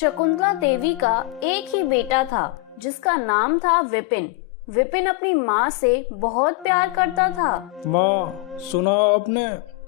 शकुंतला देवी का एक ही बेटा था जिसका नाम था विपिन। विपिन अपनी माँ से बहुत प्यार करता था। माँ, सुना आपने?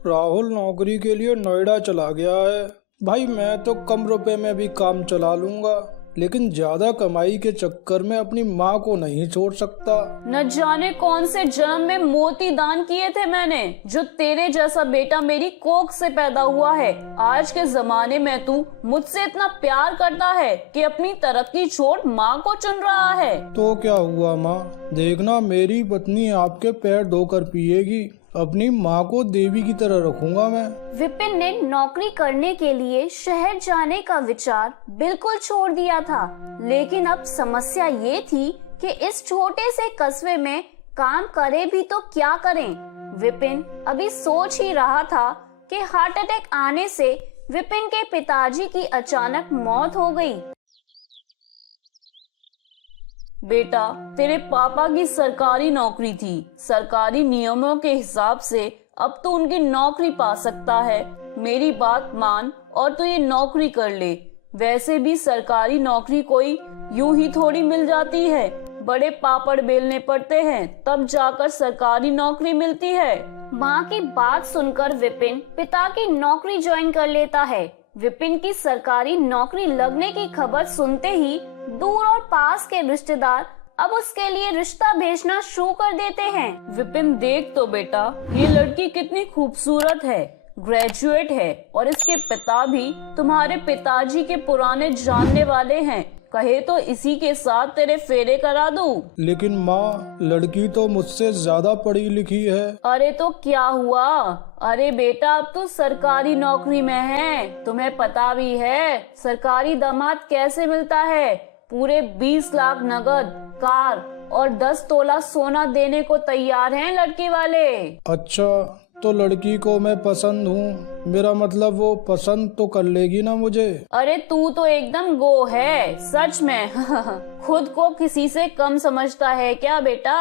राहुल नौकरी के लिए नोएडा चला गया है। भाई मैं तो कम रुपए में भी काम चला लूंगा, लेकिन ज्यादा कमाई के चक्कर में अपनी माँ को नहीं छोड़ सकता। न जाने कौन से जन्म में मोती दान किए थे मैंने, जो तेरे जैसा बेटा मेरी कोख से पैदा हुआ है। आज के जमाने में तू मुझसे इतना प्यार करता है कि अपनी तरक्की छोड़ माँ को चुन रहा है। तो क्या हुआ माँ, देखना मेरी पत्नी आपके पैर धोकर पिएगी। अपनी माँ को देवी की तरह रखूंगा मैं। विपिन ने नौकरी करने के लिए शहर जाने का विचार बिल्कुल छोड़ दिया था, लेकिन अब समस्या ये थी कि इस छोटे से कस्बे में काम करे भी तो क्या करें। विपिन अभी सोच ही रहा था कि हार्ट अटैक आने से विपिन के पिताजी की अचानक मौत हो गई। बेटा, तेरे पापा की सरकारी नौकरी थी। सरकारी नियमों के हिसाब से अब तू उनकी नौकरी पा सकता है। मेरी बात मान और तू ये नौकरी कर ले। वैसे भी सरकारी नौकरी कोई यूं ही थोड़ी मिल जाती है, बड़े पापड़ बेलने पड़ते हैं तब जाकर सरकारी नौकरी मिलती है। माँ की बात सुनकर विपिन पिता की नौकरी ज्वाइन कर लेता है। विपिन की सरकारी नौकरी लगने की खबर सुनते ही दूर और पास के रिश्तेदार अब उसके लिए रिश्ता भेजना शुरू कर देते हैं। विपिन देख तो बेटा, ये लड़की कितनी खूबसूरत है, ग्रेजुएट है और इसके पिता भी तुम्हारे पिताजी के पुराने जानने वाले हैं। कहे तो इसी के साथ तेरे फेरे करा दूं। लेकिन माँ, लड़की तो मुझसे ज्यादा पढ़ी लिखी है। अरे तो क्या हुआ? अरे बेटा, अब तो सरकारी नौकरी में है, तुम्हें पता भी है सरकारी दामाद कैसे मिलता है। पूरे 20 लाख नगद, कार और 10 तोला सोना देने को तैयार हैं लड़की वाले। अच्छा, तो लड़की को मैं पसंद हूँ, मेरा मतलब वो पसंद तो कर लेगी ना मुझे? अरे तू तो एकदम गो है सच में। खुद को किसी से कम समझता है क्या बेटा?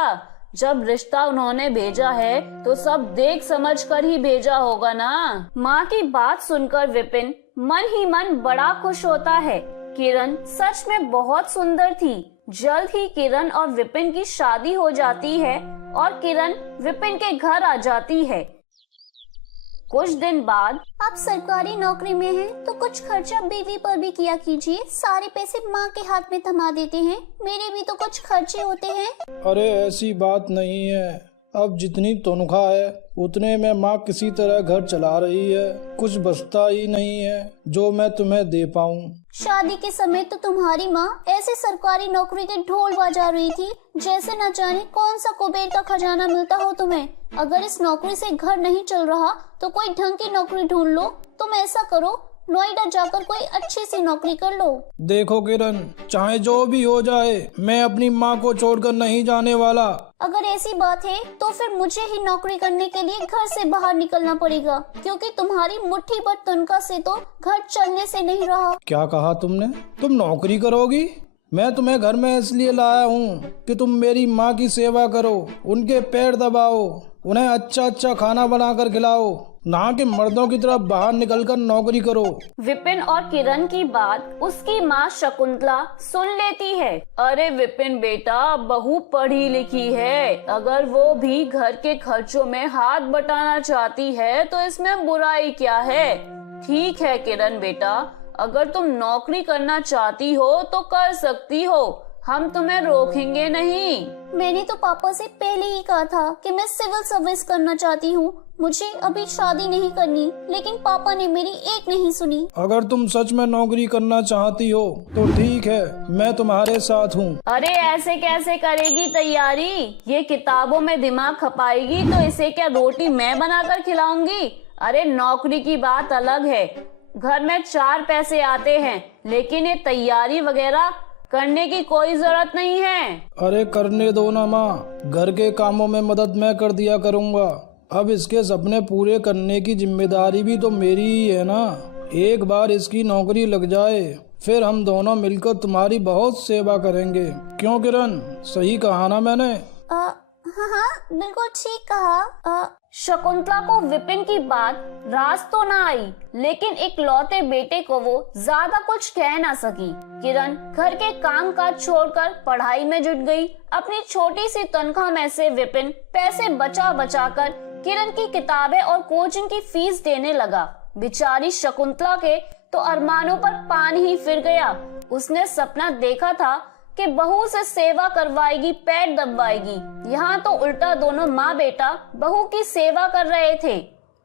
जब रिश्ता उन्होंने भेजा है तो सब देख समझ कर ही भेजा होगा ना। माँ की बात सुनकर विपिन मन ही मन बड़ा खुश होता है। किरण सच में बहुत सुंदर थी। जल्द ही किरण और विपिन की शादी हो जाती है और किरण विपिन के घर आ जाती है। कुछ दिन बाद, आप सरकारी नौकरी में हैं, तो कुछ खर्चा बीवी पर भी किया कीजिए। सारे पैसे माँ के हाथ में थमा देते हैं, मेरे भी तो कुछ खर्चे होते हैं। अरे ऐसी बात नहीं है, अब जितनी तनख्वाह है उतने में माँ किसी तरह घर चला रही है। कुछ बचता ही नहीं है जो मैं तुम्हें दे पाऊँ। शादी के समय तो तुम्हारी माँ ऐसे सरकारी नौकरी के ढोल बजा रही थी जैसे न जाने कौन सा कुबेर का खजाना मिलता हो तुम्हें। अगर इस नौकरी से घर नहीं चल रहा तो कोई ढंग की नौकरी ढूंढ लो। तुम ऐसा करो, नोएडा जाकर कोई अच्छी सी नौकरी कर लो। देखो किरण, चाहे जो भी हो जाए, मैं अपनी माँ को छोड़कर नहीं जाने वाला। अगर ऐसी बात है तो फिर मुझे ही नौकरी करने के लिए घर से बाहर निकलना पड़ेगा, क्योंकि तुम्हारी मुट्ठी भर तनख्वाह से तो घर चलने से नहीं रहा। क्या कहा तुमने? तुम नौकरी करोगी? मैं तुम्हें घर में इसलिए लाया हूँ कि तुम मेरी माँ की सेवा करो, उनके पैर दबाओ, उन्हें अच्छा अच्छा खाना बनाकर खिलाओ, ना कि मर्दों की तरह बाहर निकलकर नौकरी करो। विपिन और किरण की बात उसकी माँ शकुंतला सुन लेती है। अरे विपिन बेटा, बहू पढ़ी लिखी है, अगर वो भी घर के खर्चों में हाथ बटाना चाहती है तो इसमें बुराई क्या है? ठीक है किरण बेटा, अगर तुम नौकरी करना चाहती हो तो कर सकती हो, हम तुम्हें रोकेंगे नहीं। मैंने तो पापा से पहले ही कहा था कि मैं सिविल सर्विस करना चाहती हूँ, मुझे अभी शादी नहीं करनी, लेकिन पापा ने मेरी एक नहीं सुनी। अगर तुम सच में नौकरी करना चाहती हो तो ठीक है, मैं तुम्हारे साथ हूँ। अरे ऐसे कैसे करेगी तैयारी? ये किताबों में दिमाग खपाएगी तो इसे क्या रोटी मैं बनाकर खिलाऊंगी? अरे नौकरी की बात अलग है, घर में 4 पैसे आते हैं, लेकिन ये तैयारी वगैरह करने की कोई जरूरत नहीं है। अरे करने दो ना माँ, घर के कामों में मदद मैं कर दिया करूँगा। अब इसके सपने पूरे करने की जिम्मेदारी भी तो मेरी ही है ना। एक बार इसकी नौकरी लग जाए फिर हम दोनों मिलकर तुम्हारी बहुत सेवा करेंगे। क्यों किरण, सही कहा ना मैंने? हाँ हाँ, बिल्कुल ठीक कहा। शकुंतला को विपिन की बात रास तो ना आई, लेकिन एक लौते बेटे को वो ज्यादा कुछ कह ना सकी। किरण घर के काम काज छोड़कर पढ़ाई में जुट गई। अपनी छोटी सी तनख्वाह में से विपिन पैसे बचा बचा कर किरण की किताबें और कोचिंग की फीस देने लगा। बेचारी शकुंतला के तो अरमानों पर पानी ही फिर गया। उसने सपना देखा था कि बहू से सेवा करवाएगी, पैर दबवाएगी। यहाँ तो उल्टा दोनों माँ बेटा बहू की सेवा कर रहे थे।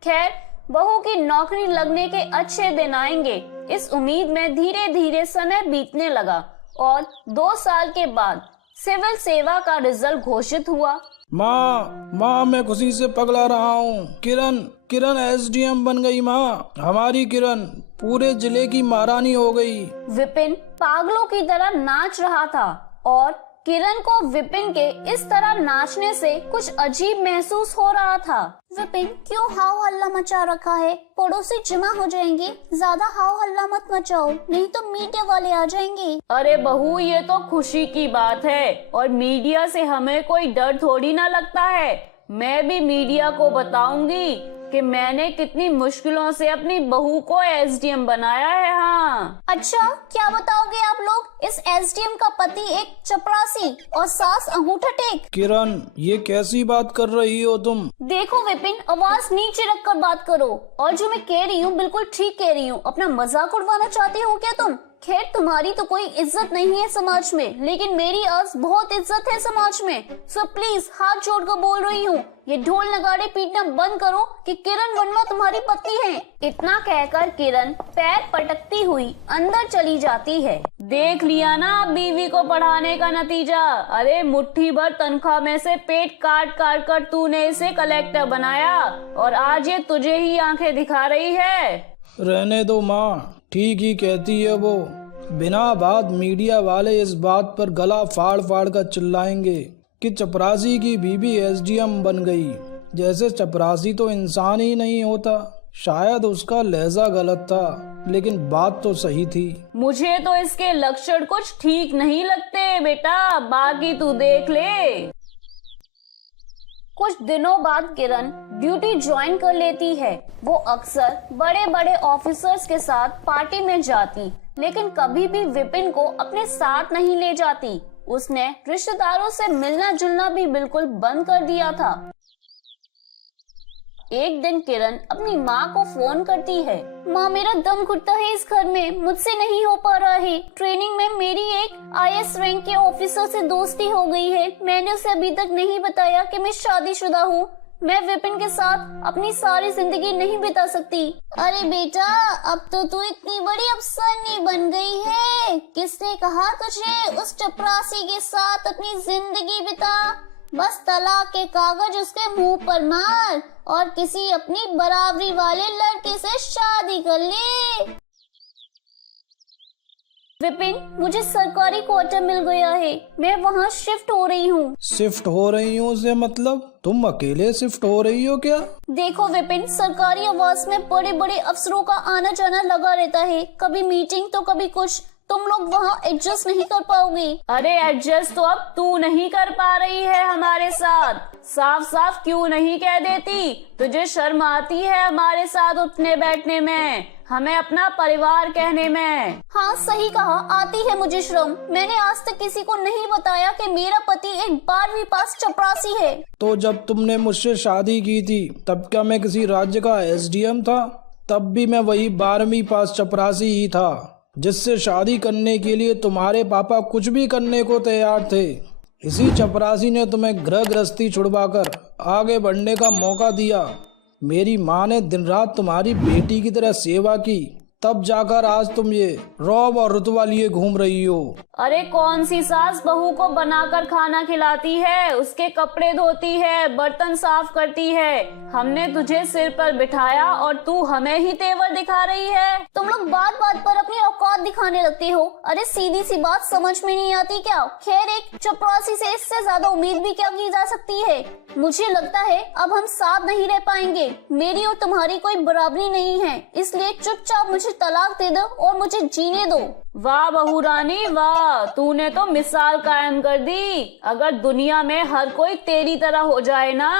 खैर, बहू की नौकरी लगने के अच्छे दिन आएंगे, इस उम्मीद में धीरे धीरे समय बीतने लगा और 2 साल के बाद सिविल सेवा का रिजल्ट घोषित हुआ। माँ मैं खुशी से पगला रहा हूँ। किरण एसडीएम बन गई माँ। हमारी किरण पूरे जिले की महारानी हो गई। विपिन पागलों की तरह नाच रहा था और किरण को विपिन के इस तरह नाचने से कुछ अजीब महसूस हो रहा था। विपिन, क्यों हाव हल्ला मचा रखा है? पड़ोसी जमा हो जाएंगे। ज्यादा हाव हल्ला मत मचाओ, नहीं तो मीडिया वाले आ जाएंगे। अरे बहू, ये तो खुशी की बात है और मीडिया से हमें कोई डर थोड़ी ना लगता है। मैं भी मीडिया को बताऊंगी कि मैंने कितनी मुश्किलों से अपनी बहू को एसडीएम बनाया है। हाँ। अच्छा, क्या बताओगे आप लोग? इस एसडीएम का पति एक चपरासी और सास अंगूठा टेक। किरण, ये कैसी बात कर रही हो तुम? देखो विपिन, आवाज नीचे रखकर बात करो। और जो मैं कह रही हूँ बिल्कुल ठीक कह रही हूँ। अपना मजाक उड़वाना चाहती हो क्या तुम? खैर, तुम्हारी तो कोई इज्जत नहीं है समाज में, लेकिन मेरी आज बहुत इज्जत है समाज में। सो प्लीज हाथ जोड़कर बोल रही हूँ, ये ढोल नगाड़े पीटना बंद करो कि किरण वर्मा तुम्हारी पत्नी है। इतना कहकर किरण पैर पटकती हुई अंदर चली जाती है। देख लिया ना बीवी को पढ़ाने का नतीजा। अरे मुट्ठी भर तनख्वाह में से पेट काट काट कर तूने इसे कलेक्टर बनाया और आज ये तुझे ही आंखें दिखा रही है। रहने दो माँ, ठीक ही कहती है वो। बिना बात मीडिया वाले इस बात पर गला फाड़ फाड़ कर चिल्लाएंगे कि चपरासी की बीबी एसडीएम बन गई, जैसे चपरासी तो इंसान ही नहीं होता। शायद उसका लहजा गलत था, लेकिन बात तो सही थी। मुझे तो इसके लक्षण कुछ ठीक नहीं लगते बेटा, बाकी तू देख ले। कुछ दिनों बाद किरण ड्यूटी ज्वाइन कर लेती है। वो अक्सर बड़े बड़े ऑफिसर्स के साथ पार्टी में जाती, लेकिन कभी भी विपिन को अपने साथ नहीं ले जाती। उसने रिश्तेदारों से मिलना जुलना भी बिल्कुल बंद कर दिया था। एक दिन किरण अपनी माँ को फोन करती है। माँ, मेरा दम घुटता है इस घर में, मुझसे नहीं हो पा रहा है। ट्रेनिंग में मेरी एक आईएएस रैंक के ऑफिसर से दोस्ती हो गई है। मैंने उसे अभी तक नहीं बताया कि मैं शादीशुदा हूँ। मैं विपिन के साथ अपनी सारी जिंदगी नहीं बिता सकती। अरे बेटा, अब तो तू इतनी बड़ी अफसरनी बन गई है। किसने कहा तुझे उस चपरासी के साथ अपनी जिंदगी बिता? बस तलाक के कागज उसके मुंह पर मार और किसी अपनी बराबरी वाले लड़के से शादी कर ले। विपिन, मुझे सरकारी क्वार्टर मिल गया है, मैं वहाँ शिफ्ट हो रही हूँ। शिफ्ट हो रही हूँ से मतलब तुम अकेले शिफ्ट हो रही हो क्या? देखो विपिन, सरकारी आवास में बड़े बड़े अफसरों का आना जाना लगा रहता है। कभी मीटिंग तो कभी कुछ। तुम लोग वहाँ एडजस्ट नहीं कर पाओगे। अरे एडजस्ट तो अब तू नहीं कर पा रही है हमारे साथ। साफ साफ क्यों नहीं कह देती? तुझे शर्म आती है हमारे साथ उठने बैठने में, हमें अपना परिवार कहने में? हाँ सही कहा, आती है मुझे शर्म। मैंने आज तक किसी को नहीं बताया कि मेरा पति एक 12वीं पास चपरासी है। तो जब तुमने मुझसे शादी की थी तब क्या मैं किसी राज्य का एसडीएम था? तब भी मैं वही 12वीं पास चपरासी ही था, जिससे शादी करने के लिए तुम्हारे पापा कुछ भी करने को तैयार थे। इसी चपरासी ने तुम्हें गृह गृहस्थी छुड़वाकर आगे बढ़ने का मौका दिया। मेरी माँ ने दिन रात तुम्हारी बेटी की तरह सेवा की, तब जाकर आज तुम ये रौब और रुतबा लिए घूम रही हो। अरे कौन सी सास बहू को बनाकर खाना खिलाती है, उसके कपड़े धोती है, बर्तन साफ करती है? हमने तुझे सिर पर बिठाया और तू हमें ही तेवर दिखा रही है। तुम लोग बात बात पर अपनी औकात दिखाने लगते हो। अरे सीधी सी बात समझ में नहीं आती क्या? खैर, एक चपरासी से इससे ज्यादा उम्मीद भी क्या की जा सकती है? मुझे लगता है अब हम साथ नहीं रह पाएंगे। मेरी और तुम्हारी कोई बराबरी नहीं है, इसलिए चुपचाप मुझे तलाक दे दो और मुझे जीने दो। वाह बहू रानी वाह, तूने तो मिसाल कायम कर दी। अगर दुनिया में हर कोई तेरी तरह हो जाए ना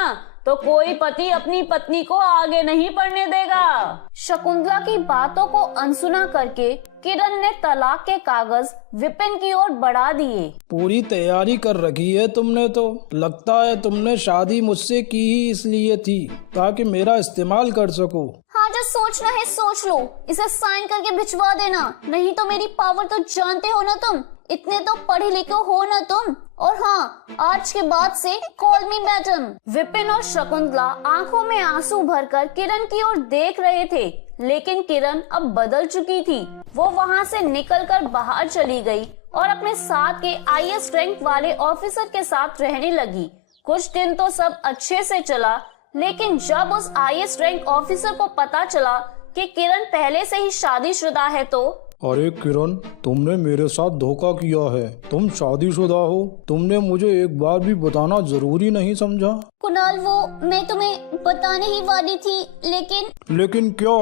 तो कोई पति अपनी पत्नी को आगे नहीं बढ़ने देगा। शकुंतला की बातों को अनसुना करके किरण ने तलाक के कागज विपिन की ओर बढ़ा दिए। पूरी तैयारी कर रखी है तुमने तो। लगता है तुमने शादी मुझसे की ही इसलिए थी ताकि मेरा इस्तेमाल कर सको। हाँ, जो सोचना है सोच लो, इसे साइन करके भिजवा देना, नहीं तो मेरी पावर तो जानते हो ना तुम, इतने तो पढ़े लिखे हो ना तुम। और हाँ, आज के बाद से कॉल मी मैडम। विपिन और शकुंतला आंखों में आंसू भरकर किरण की ओर देख रहे थे, लेकिन किरण अब बदल चुकी थी। वो वहाँ से निकलकर बाहर चली गई और अपने साथ के IAS रैंक वाले ऑफिसर के साथ रहने लगी। कुछ दिन तो सब अच्छे से चला, लेकिन जब उस IAS रैंक ऑफिसर को पता चला कि किरण पहले से ही शादीशुदा है तो अरे किरण, तुमने मेरे साथ धोखा किया है। तुम शादीशुदा हो। तुमने मुझे एक बार भी बताना जरूरी नहीं समझा? कुणाल, वो मैं तुम्हें बताने ही वाली थी, लेकिन क्या?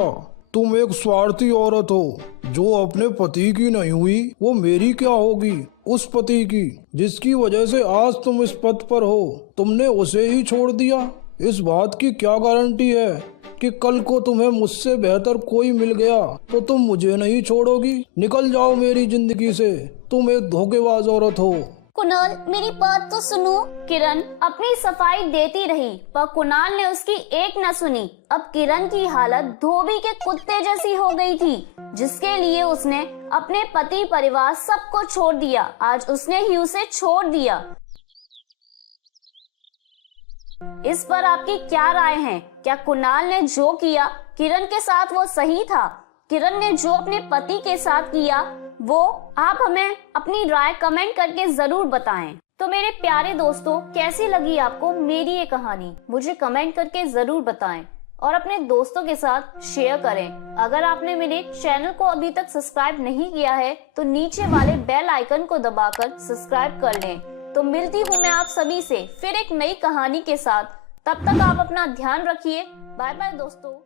तुम एक स्वार्थी औरत हो। जो अपने पति की नहीं हुई वो मेरी क्या होगी? उस पति की जिसकी वजह से आज तुम इस पद पर हो, तुमने उसे ही छोड़ दिया। इस बात की क्या गारंटी है कि कल को तुम्हें मुझसे बेहतर कोई मिल गया तो तुम मुझे नहीं छोड़ोगी? निकल जाओ मेरी जिंदगी से। तुम एक धोखेबाज औरत हो। कुणाल, मेरी बात तो सुनो। किरण अपनी सफाई देती रही, पर कुणाल ने उसकी एक न सुनी। अब किरण की हालत धोबी के कुत्ते जैसी हो गई थी, जिसके लिए उसने अपने पति, परिवार सबको छोड़ दिया। आज उसने ही उसे छोड़ दिया। इस पर आपकी क्या राय है? क्या कुणाल ने जो किया किरण के साथ वो सही था? किरण ने जो अपने पति के साथ किया वो, आप हमें अपनी राय कमेंट करके जरूर बताएं। तो मेरे प्यारे दोस्तों, कैसी लगी आपको मेरी ये कहानी? मुझे कमेंट करके जरूर बताएं और अपने दोस्तों के साथ शेयर करें। अगर आपने मेरे चैनल को अभी तक सब्सक्राइब नहीं किया है तो नीचे वाले बेल आइकन को दबाकर सब्सक्राइब कर लें। तो मिलती हूँ मैं आप सभी से फिर एक नई कहानी के साथ। तब तक आप अपना ध्यान रखिए। बाय बाय दोस्तों।